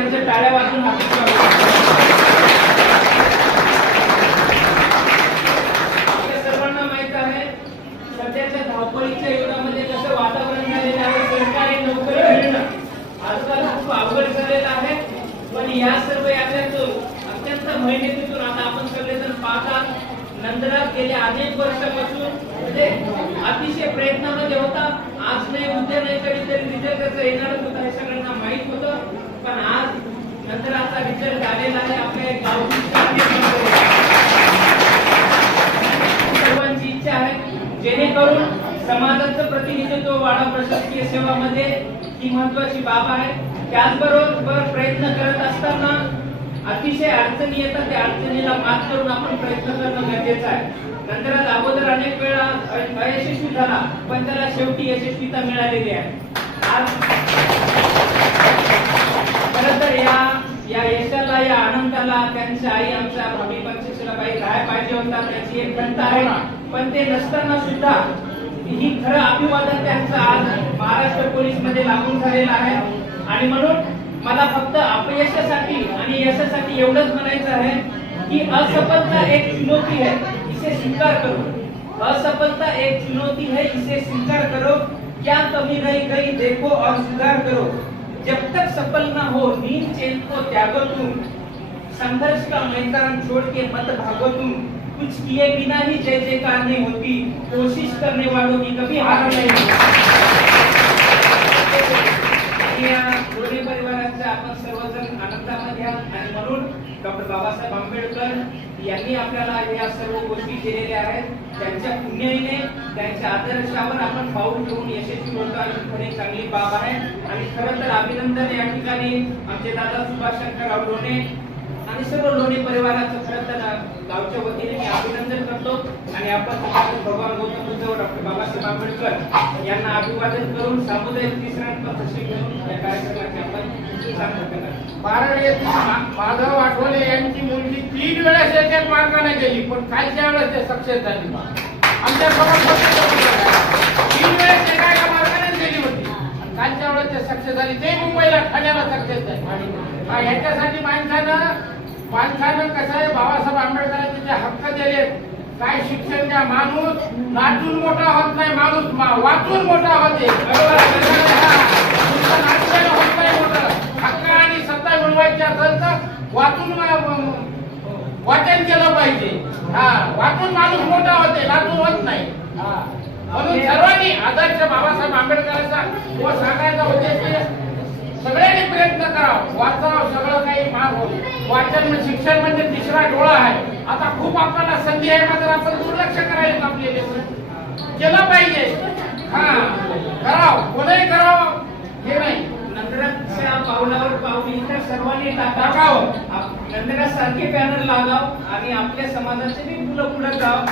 त्यांचं टाळ्या वाजून हार्दिक स्वागत. आपल्या सर्वांना माहित आहे सध्याच्या धावपळीच्या युगामध्ये कसं वातावरण झालेलं आहे. सरकारी नोकरी मिळणं आजकाल खूप अवघड झालेलं आहे. पण या सर्व याच्यातून अत्यंत मेहनतीतून आता आपण सगळेजण पाहतात. नंदरात गेल्या अनेक वर्षापासून म्हणजे अतिशय प्रयत्नामध्ये होता. आज नाही उद्या नाही कधीतरी रिझल्ट त्याचा येणारच होता हे सगळ्यांना माहित होतं. पण आज नंदराचा रिझल्ट आलेला आहे. आपल्या गावची सर्वांची इच्छा आहे जेणेकरून समाजाचं प्रतिनिधित्व वाढा प्रशासकीय सेवामध्ये ही महत्वाची बाब आहे. त्याचबरोबर प्रयत्न करत असताना अतिशय अडचणी येतात. त्या अडचणीला मात करून आपण प्रयत्न करणं गरजेचं आहे. नंतर अगोदर अनेक वेळा अयशस्वी झाला पण त्याला शेवटी यशस्वीता मिळालेली आहे. आज खरं तर या यशाला या आनंदाला त्यांच्या आई आमच्या भावी पंचशीला बाई राहाय पाहिजे होता. त्याची एक खंत आहे. पण ते नसताना सुद्धा ही खरं अभिवादन त्यांचं आज महाराष्ट्र पोलीस मध्ये लागून झालेलं आहे. आणि म्हणून मला फक्त अपयशासाठी आणि यशासाठी एवढंच म्हणायचं आहे की असफलता एक चुनौती है, इसे स्वीकार करो. असफलता एक चुनौती है, इसे स्वीकार करो. क्या कमी रह गई देखो और सुधार करो. जब तक सफल ना हो नींद चैन को त्यागो तुम. संघर्ष का मैदान छोड़ के मत भागो तुम. कुछ किए बिना ही जय जयकार नहीं होती. कोशिश करने वालों की कभी हार नहीं होती. दोन्ही परिवारांच्या आपण सर्वजण आनंदामध्ये आहात आणि म्हणून डॉक्टर बाबासाहेब आंबेडकर यांनी आपल्याला या सर्व गोष्टी केलेल्या आहेत. त्यांच्या पुण्याईने त्यांच्या आदर्शावर आपण पाऊल ठेवून यशस्वी होता ही खरी चांगली बाब आहे. आणि खरं तर अभिनंदन या ठिकाणी आमचे दादा सुभाष शंकरराव लोणे आणि सर्व लोणे परिवाराचं खरं तर गावच्या वतीने मी अभिनंदन करतो. आणि आपण भगवान गौतम बुद्ध व डॉक्टर बाबासाहेब आंबेडकर यांना अभिवादन करून सामुदायिक तिसऱ्यांचा दर्शन घेऊन या कार्यक्रमाची आपण चांगलं करणार. बाराड येथील माधव आठवले यांची मुलगी 3 वेळेस एक मार्गाने गेली पण कालच्या वेळेस ते सक्सेस झाली. आमच्या समोर 3 वेळेस एका मार्गाने गेली होती आणि कालच्या वेळेस ते सक्सेस झाली. ते मुंबईला ठाण्याला सक्सेस झाली. ह्याच्यासाठी माणसानं कसं आहे बाबासाहेब आंबेडकरांचे जे हक्क दिले काय शिक्षण द्या. माणूस नाचून मोठा होत नाही, माणूस वाचून मोठा होते. होत नाही मोठं. हक्क आणि सत्ता मिळवायची असेल तर वाचून वाचन केलं पाहिजे. वाचून माणूस मोठा होते, नाचून होत नाही. म्हणून सर्वांनी आदर्श बाबासाहेब आंबेडकरांचा व सांगायचा उद्देश सगळ्यांनी प्रयत्न करावा. वाचावं सगळं काही वाचन शिक्षण म्हणजे तिसरा डोळा आहे. आता खूप आपल्याला संधी आहे मात्र आपण दुर्लक्ष करायला आपल्याला केलं पाहिजे. करावं कोणीही करावं हे नाही. नंदराच्या पावलावर पावली तर सर्वांनी टाकावं. नंदरात सारखे बॅनर लागाव आणि आपल्या समाजाचे बी मुलं पुढे जावं.